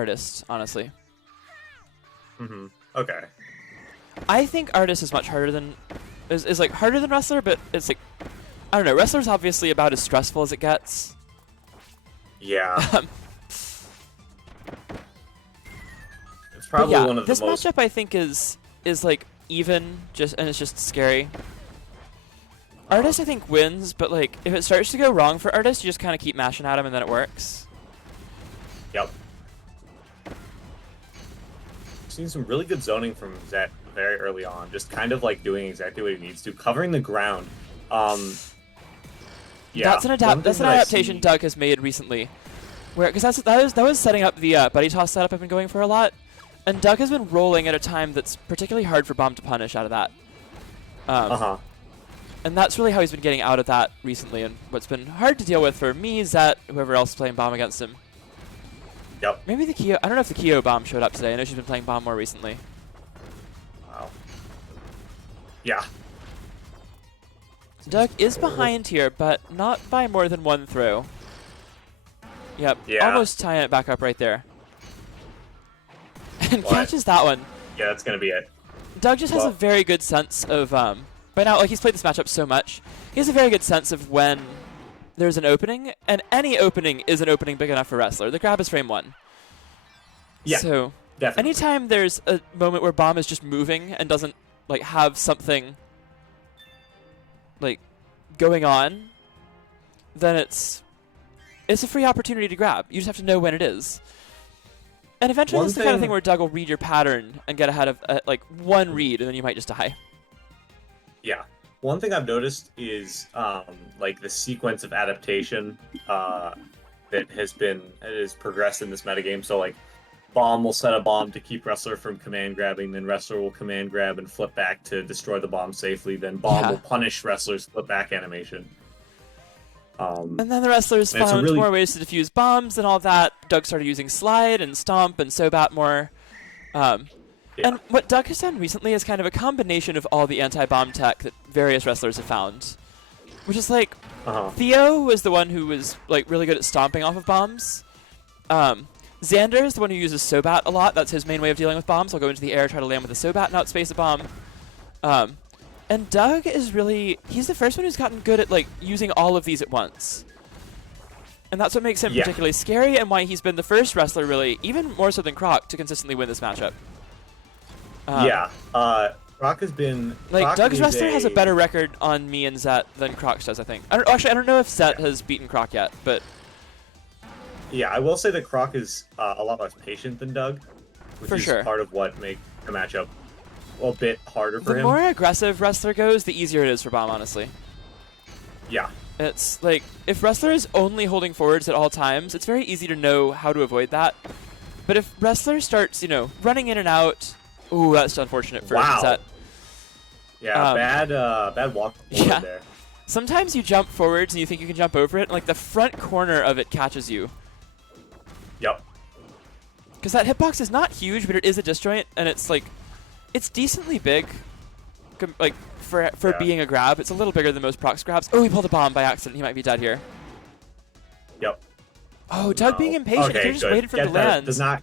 Artist, honestly. Okay. I think Artist is much harder than is like harder than Wrestler, but it's like I don't know. Wrestler's obviously about as stressful as it gets. Yeah. Um, It's but probably yeah, one of the this most. matchup I think is like even, just and it's just scary. Um, Artist I think wins, but like if it starts to go wrong for Artist, you just kind of keep mashing at him and then it works. yep. Seen some really good zoning from Zet very early on, just kind of like doing exactly what he needs to, covering the ground. Um, yeah, That's an one thing That's an that I adaptation see. Doug has made recently, where because that was setting up the buddy toss setup I've been going for a lot, and Doug has been rolling at a time that's particularly hard for Bomb to punish out of that. Uh Um, huh. and that's really how he's been getting out of that recently, and what's been hard to deal with for me, Zet, whoever else is playing Bomb against him. Yep. Maybe the Kyo. I don't know if the Kyo Bomb showed up today. I know she's been playing Bomb more recently. Wow. Yeah. Doug is behind here, but not by more than one throw. Yep, Yeah. almost tying it back up right there. And What? catches that one. Yeah, that's gonna be it. Doug just has a Well, very good sense of, by now, like, he's played this matchup so much, he has a very good sense of when there's an opening, and any opening is an opening big enough for Wrestler. The grab is frame 1. yeah, So, definitely. anytime there's a moment where Bomb is just moving and doesn't, like, have something, like, going on, then it's a free opportunity to grab. You just have to know when it is. And eventually, One that's the kind of thing thing- where Doug will read your pattern and get ahead of, like, one read, and then you might just die. Yeah. One thing I've noticed is like the sequence of adaptation that has progressed in this metagame. So like Bomb will set a bomb to keep Wrestler from command grabbing, then Wrestler will command grab and flip back to destroy the bomb safely, then Bomb Yeah. will punish Wrestler's flip back animation. And then the wrestlers And it's a found really more ways to defuse bombs and all that. Doug started using Slide and Stomp and Sobat more. yeah. And what Doug has done recently is kind of a combination of all the anti-bomb tech that various wrestlers have found. Which is like, Theo was the one who was like really good at stomping off of bombs. Xander is the one who uses Sobat a lot. That's his main way of dealing with bombs. He'll go into the air, try to land with a Sobat and outspace a bomb. And Doug is really, he's the first one who's gotten good at like using all of these at once. And that's what makes him Yeah. particularly scary and why he's been the first wrestler really, even more so than Croc, to consistently win this matchup. Yeah. Croc has been Like, Croc Doug's is wrestler has a better record on me and Zet than Croc's does, I think. I don't know if Zet has beaten Croc yet, but Yeah, I will say that Croc is a lot less patient than Doug, which For is sure. part of what makes the matchup a bit harder for the him. more aggressive wrestler goes, the easier it is for Bomb, honestly. Yeah. It's like, if wrestler is only holding forwards at all times, it's very easy to know how to avoid that. But if wrestler starts, running in and out, ooh, that's unfortunate for Wow. Zet. Yeah, bad walk forward Yeah. there. Sometimes you jump forwards and you think you can jump over it, and like the front corner of it catches you. Yep. Because that hitbox is not huge, but it is a disjoint, and it's like, it's decently big, like for Yeah. being a grab. It's a little bigger than most procs grabs. Oh, he pulled a bomb by accident. He might be dead here. Yep. Oh, Doug No. being impatient. Okay, If you just good. waited for him to That land. does not.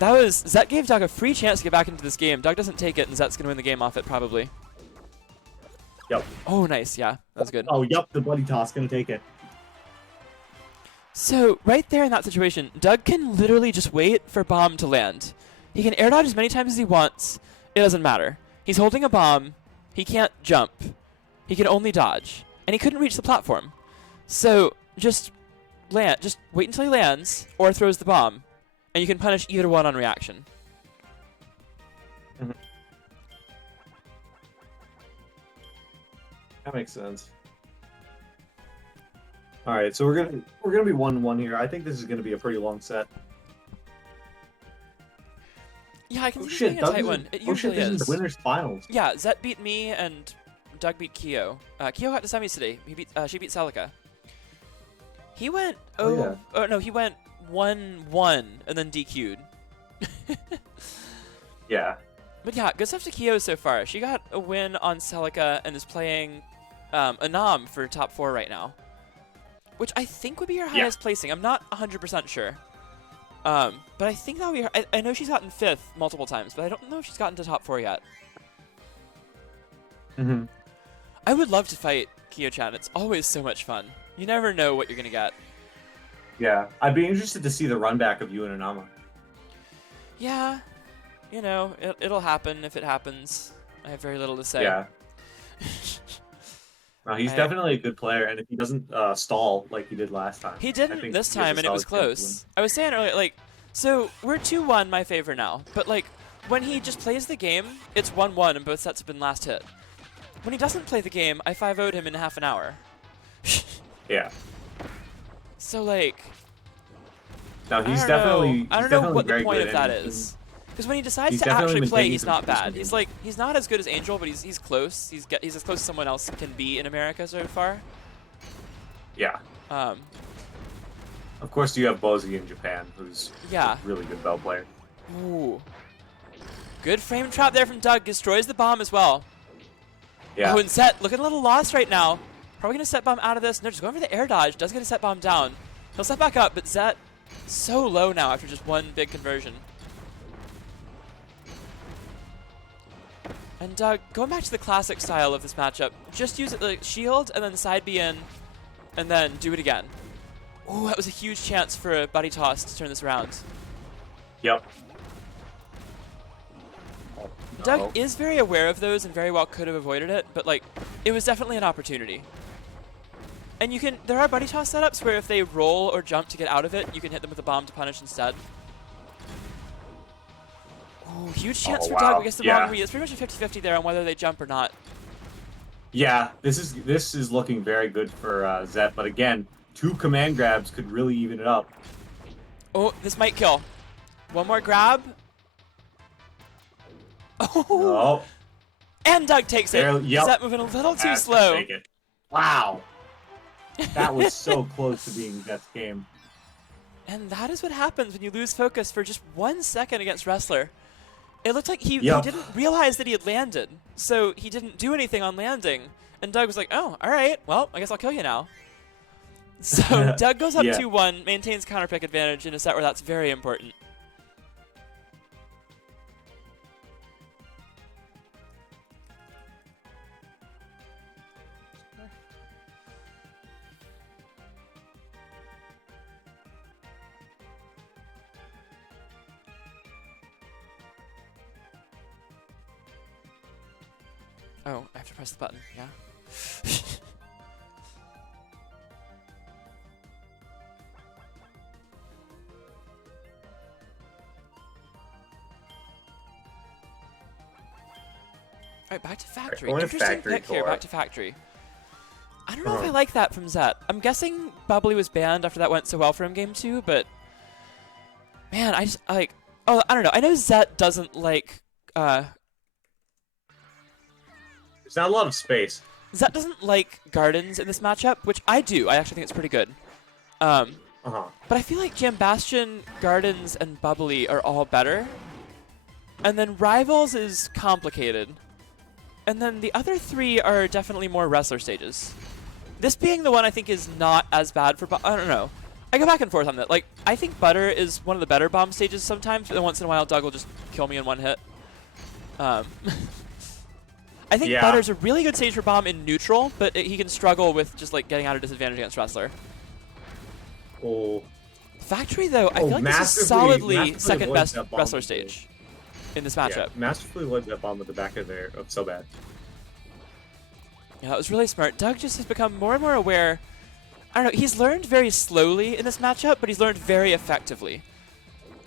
Zet gave Doug a free chance to get back into this game. Doug doesn't take it, and Zet's gonna win the game off it probably. Yep. Oh, nice. Yeah, that's good. Oh, yep. The buddy toss gonna take it. So right there in that situation, Doug can literally just wait for bomb to land. He can air dodge as many times as he wants. It doesn't matter. He's holding a bomb. He can't jump. He can only dodge, and he couldn't reach the platform. So just wait until he lands or throws the bomb, and you can punish either one on reaction. That makes sense. All right, so we're gonna be 1-1 here. I think this is gonna be a pretty long set. Yeah, I can Oh see shit, it being a Doug tight is one. It oh shit, usually this is is. the winners finals. Yeah, Zet beat me and Doug beat Kyo. Kyo got to semis today. She beat Celica. He went he went 1-1 and then DQ'd. Yeah. But yeah, good stuff to Kyo so far. She got a win on Celica and is playing Anam for top 4 right now. which I think would be her highest placing. I'm not 100% sure. But I think that would be her. I know she's gotten 5th multiple times, but I don't know if she's gotten to top 4 yet. Mm-hmm. I would love to fight Kyo-chan. It's always so much fun. You never know what you're going to get. Yeah, I'd be interested to see the run back of you and Anama. Yeah, you know, it'll happen if it happens. I have very little to say. Yeah. No, he's definitely a good player, and if he doesn't stall like he did last time. He didn't this time, and it was close. I was saying earlier, like, so we're 2-1 my favor now, but like, when he just plays the game, it's 1-1, and both sets have been last hit. When he doesn't play the game, I 5-0'd him in half an hour. Yeah. So like, no, he's definitely. I don't know what the point of that is. Because when he decides to actually play, he's not bad. He's not as good as Angel, but he's close. He's as close as someone else can be in America so far. Yeah. Of course, you have Bozy in Japan, who's a really good bell player. Ooh. Good frame trap there from Doug. Destroys the bomb as well. Yeah. Oh, and Zet looking a little lost right now. Probably gonna set bomb out of this. No, just going for the air dodge. Does get a set bomb down. He'll set back up, but Zet so low now after just one big conversion. And going back to the classic style of this matchup, just use it like shield and then side B in, and then do it again. Ooh, that was a huge chance for a buddy toss to turn this around. Yep. Doug is very aware of those and very well could have avoided it, but like, it was definitely an opportunity. And there are buddy toss setups where if they roll or jump to get out of it, you can hit them with a bomb to punish instead. Ooh, huge chance for Doug. I guess the wrong read. It's pretty much a 50-50 there on whether they jump or not. Yeah, this is looking very good for Zet, but again, 2 command grabs could really even it up. Oh, this might kill. One more grab. Oh! No. And Doug takes it. Yep. Zet moving a little too slow. Take it. Wow. That was so close to being Zet's game. And that is what happens when you lose focus for just 1 second against Wrestler. It looked like he didn't realize that he had landed, so he didn't do anything on landing. And Doug was like, oh, all right, well, I guess I'll kill you now. So Doug goes up 2-1, maintains counter pick advantage in a set where that's very important. Oh, I have to press the button, yeah. Alright, back to factory. Interesting pick here, back to factory. I don't know if I like that from Zet. I'm guessing Bubbly was banned after that went so well for him game 2, but man, I just like, oh, I don't know. I know Zet doesn't like there's not a lot of space. Zet doesn't like Gardens in this matchup, which I do. I actually think it's pretty good. But I feel like Jam Bastion, Gardens, and Bubbly are all better. And then Rivals is complicated. And then the other 3 are definitely more wrestler stages. This being the one I think is not as bad for I don't know. I go back and forth on that. Like, I think Butter is one of the better bomb stages sometimes, but then once in a while Doug will just kill me in one hit. I think Butter's a really good stage for bomb in neutral, but he can struggle with just like getting out of disadvantage against Wrestler. Oh. Factory though, I feel like this is solidly second best Wrestler stage in this matchup. Yeah, masterfully avoids that bomb at the back of there of so bad. Yeah, that was really smart. Doug just has become more and more aware. I don't know, he's learned very slowly in this matchup, but he's learned very effectively.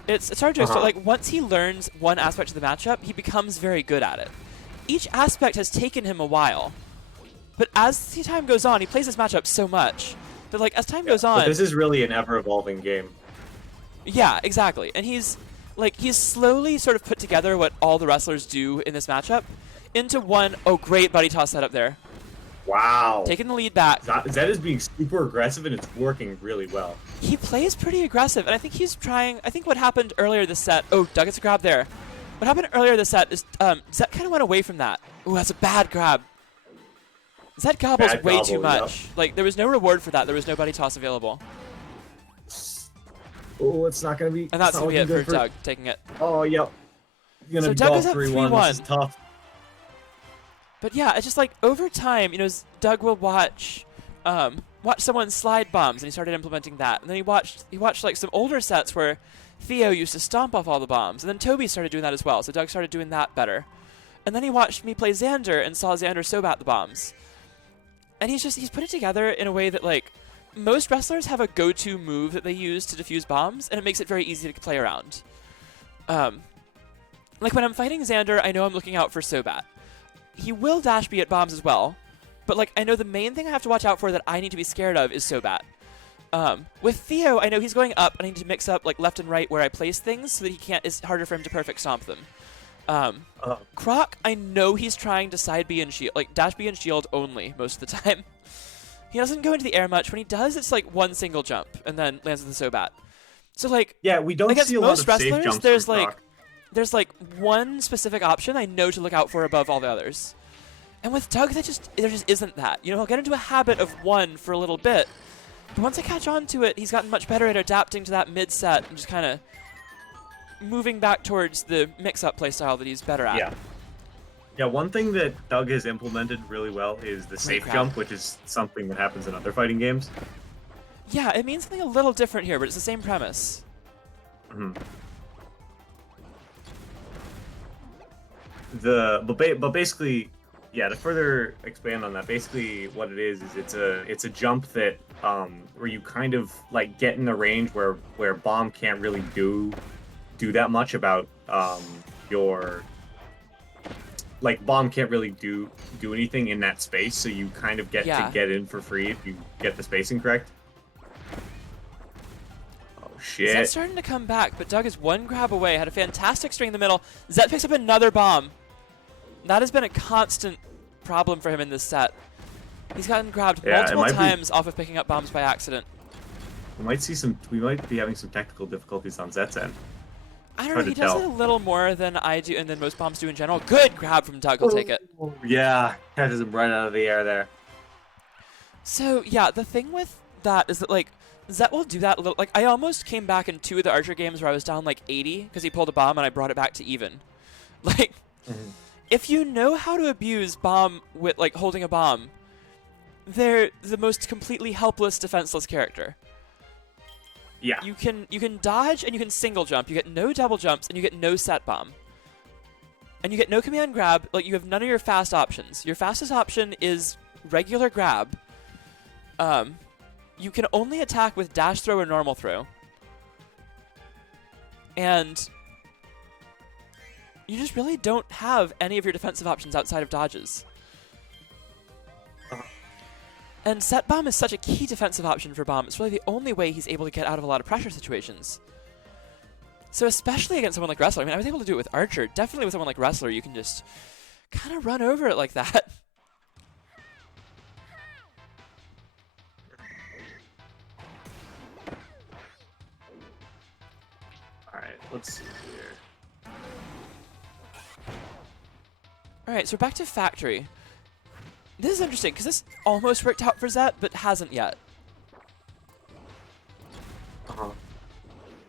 It's hard to explain. Like, once he learns one aspect of the matchup, he becomes very good at it. Each aspect has taken him a while, but as the time goes on, he plays this matchup so much that, like, as time goes on, this is really an ever-evolving game. Yeah, exactly. And he's slowly sort of put together what all the wrestlers do in this matchup into one. Oh, great buddy toss setup there. Wow. Taking the lead back. Zed is being super aggressive, and it's working really well. He plays pretty aggressive, and I think he's trying. I think what happened earlier this set. Oh, Doug gets a grab there. What happened earlier this set is Zet kind of went away from that. Ooh, that's a bad grab. Zed gobbles Bad way gobble, too much. Like, there was no reward for that. There was no buddy toss available. Oh, it's not going to be... And that's going to be it for Doug, taking it. Oh, yep. So Doug is up 3-1. This is tough. But yeah, it's just like, over time, you know, Doug will watch someone slide bombs, and he started implementing that. And then he watched like some older sets where Theo used to stomp off all the bombs, and then Toby started doing that as well. So Doug started doing that better. And then he watched me play Xander and saw Xander sobat the bombs. And he's put it together in a way that, like, most wrestlers have a go-to move that they use to defuse bombs, and it makes it very easy to play around. Like, when I'm fighting Xander, I know I'm looking out for sobat. He will dash B at bombs as well, but, like, I know the main thing I have to watch out for that I need to be scared of is sobat. With Theo, I know he's going up, and I need to mix up, like, left and right where I place things so that it's harder for him to perfect stomp them. Croc, I know he's trying to side B and shield, like, dash B and shield only most of the time. He doesn't go into the air much. When he does, it's, like, one single jump, and then lands with the sobat. So, like, yeah, we don't see a lot of safe jumps there's, from like, Croc. there's, like, one specific option I know to look out for above all the others. And with Doug, there just isn't that. You know, he'll get into a habit of one for a little bit, but once I catch on to it, he's gotten much better at adapting to that mid-set and just kind of moving back towards the mix-up playstyle that he's better at. Yeah. Yeah, one thing that Doug has implemented really well is the safe jump, which is something that happens in other fighting games. Yeah, it means something a little different here, but it's the same premise. Mm-hmm. But basically, yeah, to further expand on that, basically what it is it's a jump that where you kind of like get in the range where bomb can't really do that much about your, like, bomb can't really do anything in that space, so you kind of get to get in for free if you get the spacing correct. Oh shit. Zet's starting to come back, but Doug is one grab away, had a fantastic string in the middle. Zet picks up another bomb. That has been a constant problem for him in this set. He's gotten grabbed multiple times off of picking up bombs by accident. We might be having some technical difficulties on Zet's end. I don't know, he does it a little more than I do and than most bombs do in general. Good grab from Doug, I'll take it. Yeah, catches him right out of the air there. So, yeah, the thing with that is that, like, Zet will do that a little. Like, I almost came back in 2 of the Archer games where I was down, like, 80 because he pulled a bomb and I brought it back to even. Like, if you know how to abuse bomb with, like, holding a bomb, they're the most completely helpless, defenseless character. Yeah. You can dodge and you can single jump. You get no double jumps and you get no set bomb. And you get no command grab. Like, you have none of your fast options. Your fastest option is regular grab. You can only attack with dash throw or normal throw. And you just really don't have any of your defensive options outside of dodges. And set bomb is such a key defensive option for bomb. It's really the only way he's able to get out of a lot of pressure situations. So especially against someone like Wrestler, I mean, I was able to do it with Archer. Definitely with someone like Wrestler, you can just kind of run over it like that. Alright, let's see here. Alright, so back to Factory. This is interesting, because this almost worked out for Zet, but hasn't yet.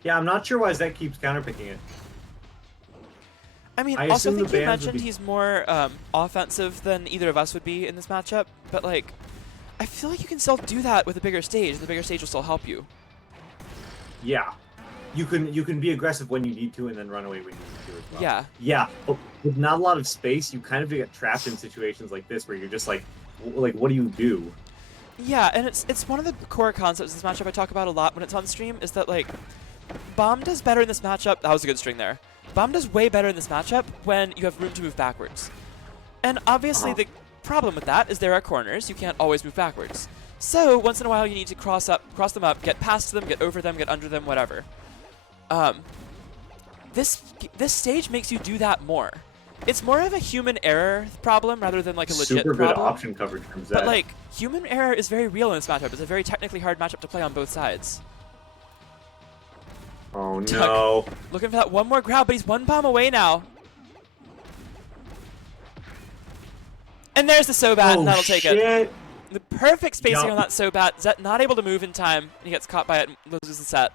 Yeah, I'm not sure why Zet keeps counterpicking it. I mean, I also think you mentioned he's more offensive than either of us would be in this matchup, but, like, I feel like you can still do that with a bigger stage. The bigger stage will still help you. Yeah. You can be aggressive when you need to and then run away when you need to as well. Yeah. Yeah, but with not a lot of space, you kind of get trapped in situations like this where you're just like, what do you do? Yeah, and it's one of the core concepts of this matchup I talk about a lot when it's on stream, is that, like, Bomb does better in this matchup. That was a good string there. Bomb does way better in this matchup when you have room to move backwards. And obviously the problem with that is there are corners. You can't always move backwards. So once in a while you need to cross them up, get past them, get over them, get under them, whatever. This stage makes you do that more. It's more of a human error problem rather than like a legit problem. Super good option coverage from Zed. But like, human error is very real in this matchup. It's a very technically hard matchup to play on both sides. Oh no. Looking for that one more grab, but he's one bomb away now. And And there's the Sobat, and that'll take it. shit. The perfect spacing on that Sobat. Zet not able to move in time. He gets caught by it and loses the set.